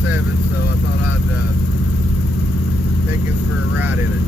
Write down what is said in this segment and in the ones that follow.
7, so I thought I'd take us for a ride in it.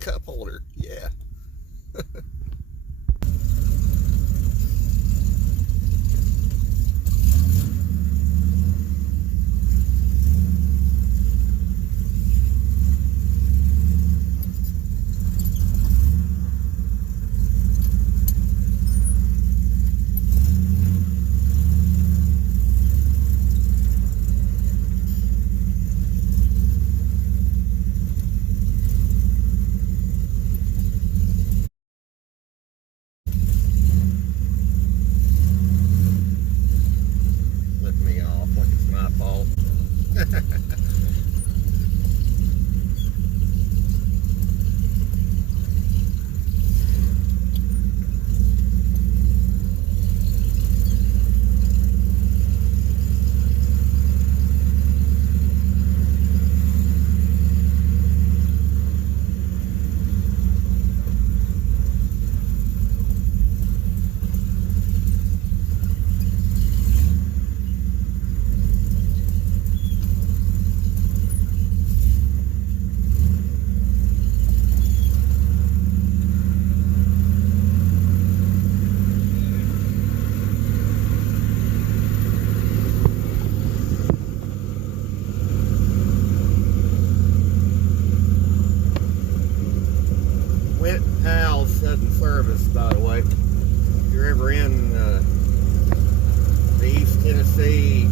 Cup holder, yeah. Let me off like it's my fault. Went Hal's Sudden Service, by the way. If you're ever in the East Tennessee,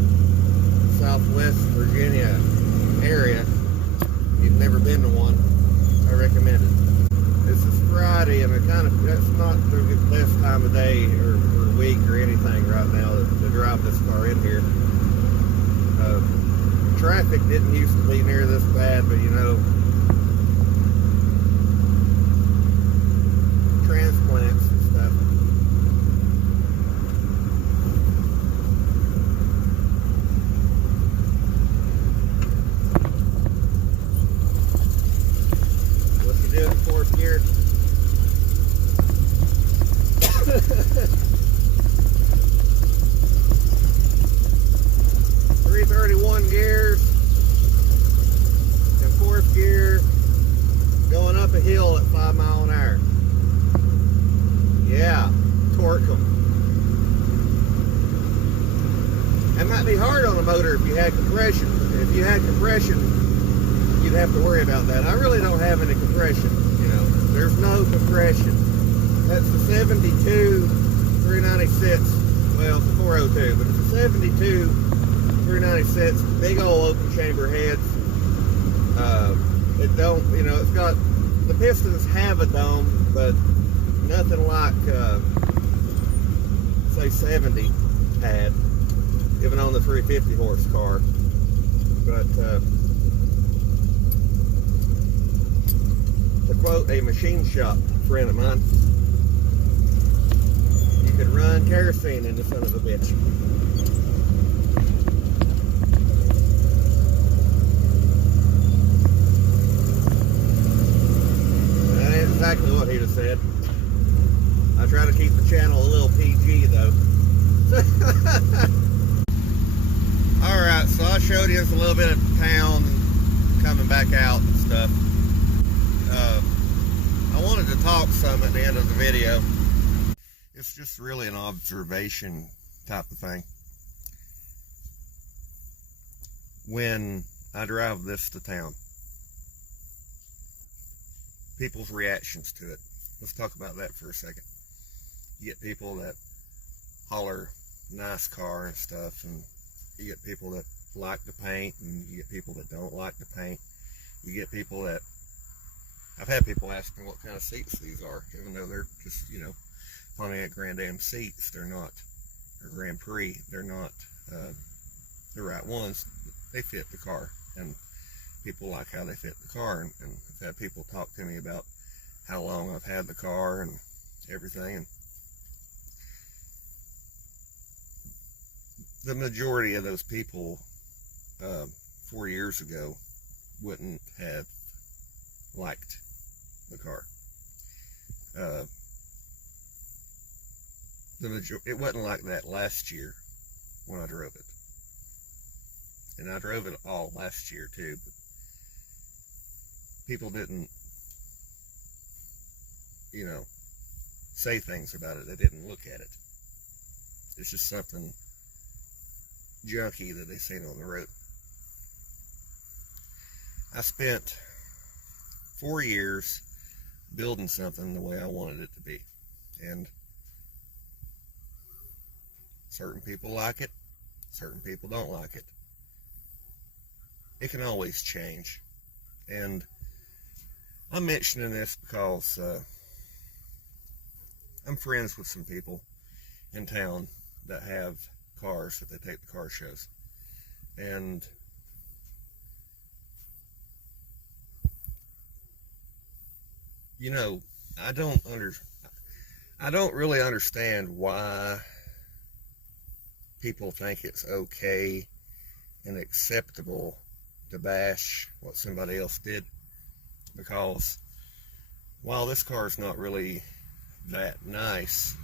Southwest Virginia area, you've never been to one, I recommend it. This is Friday, and that's not the best time of day or week or anything right now to drive this car in here. Traffic didn't used to be near this bad, but you know, transplants and stuff. What you doing, fourth gear? 31 gears in fourth gear, going up a hill at 5 miles an hour. Yeah, torque them. That might be hard on a motor if you had compression. If you had compression, you'd have to worry about that. I really don't have any compression, you know. There's no compression. That's the 72 396. Well, it's a 402, but it's a 72 396, big old open chamber heads. It don't, you know, it's got, the pistons have a dome, but nothing like, say 70 had, even on the 350 horse car. But, to quote a machine shop friend of mine, you could run kerosene in the son of a bitch. That ain't exactly what he'd have said. I try to keep the channel a little PG though. Alright, so I showed you a little bit of town coming back out and stuff. I wanted to talk some at the end of the video. It's just really an observation type of thing. When I drive this to town, people's reactions to it. Let's talk about that for a second. You get people that holler nice car and stuff, and you get people that like the paint, and you get people that don't like the paint. You get people that, I've had people ask me what kind of seats these are, even though they're just, you know, Pontiac Grand Am seats. They're not, or Grand Prix, they're not the right ones. They fit the car, and people like how they fit the car. And I've had people talk to me about how long I've had the car and everything. And the majority of those people 4 years ago wouldn't have liked the car. It wasn't like that last year when I drove it, and I drove it all last year too, but people didn't, you know, say things about it. They didn't look at it. It's just something junky that they seen on the road. I spent 4 years building something the way I wanted it to be, and certain people like it, certain people don't like it. It can always change, and I'm mentioning this because I'm friends with some people in town that have cars that they take to car shows, and you know, I don't really understand why people think it's okay and acceptable to bash what somebody else did, because while this car is not really that nice,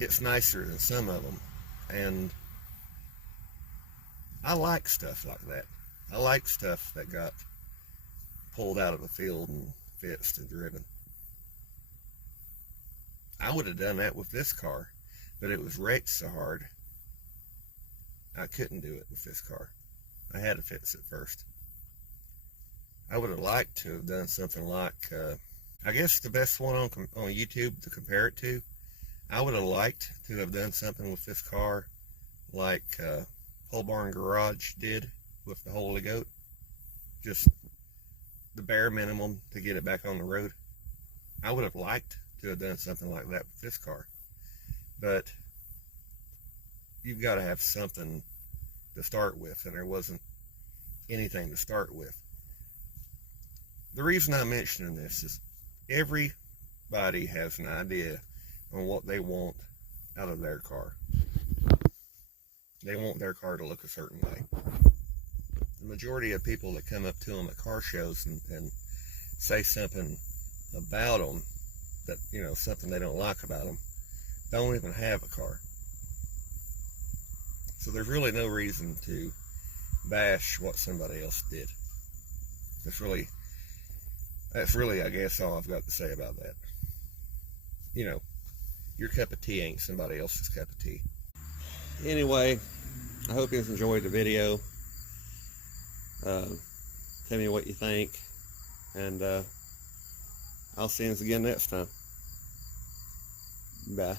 it's nicer than some of them. And I like stuff like that. I like stuff that got pulled out of the field and fixed and driven. I would have done that with this car, but it was wrecked so hard I couldn't do it with this car. I had to fix it first. I would have liked to have done something like, I guess the best one on YouTube to compare it to, I would have liked to have done something with this car like Pole Barn Garage did with the Holy Goat. Just the bare minimum to get it back on the road. I would have liked to have done something like that with this car. But you've got to have something to start with, and there wasn't anything to start with. The reason I'm mentioning this is everybody has an idea on what they want out of their car. They want their car to look a certain way. The majority of people that come up to them at car shows and say something about them that, you know, something they don't like about them, don't even have a car. So there's really no reason to bash what somebody else did. That's really, I guess, all I've got to say about that. You know, your cup of tea ain't somebody else's cup of tea. Anyway, I hope you enjoyed the video. Tell me what you think, and I'll see you again next time. Bye.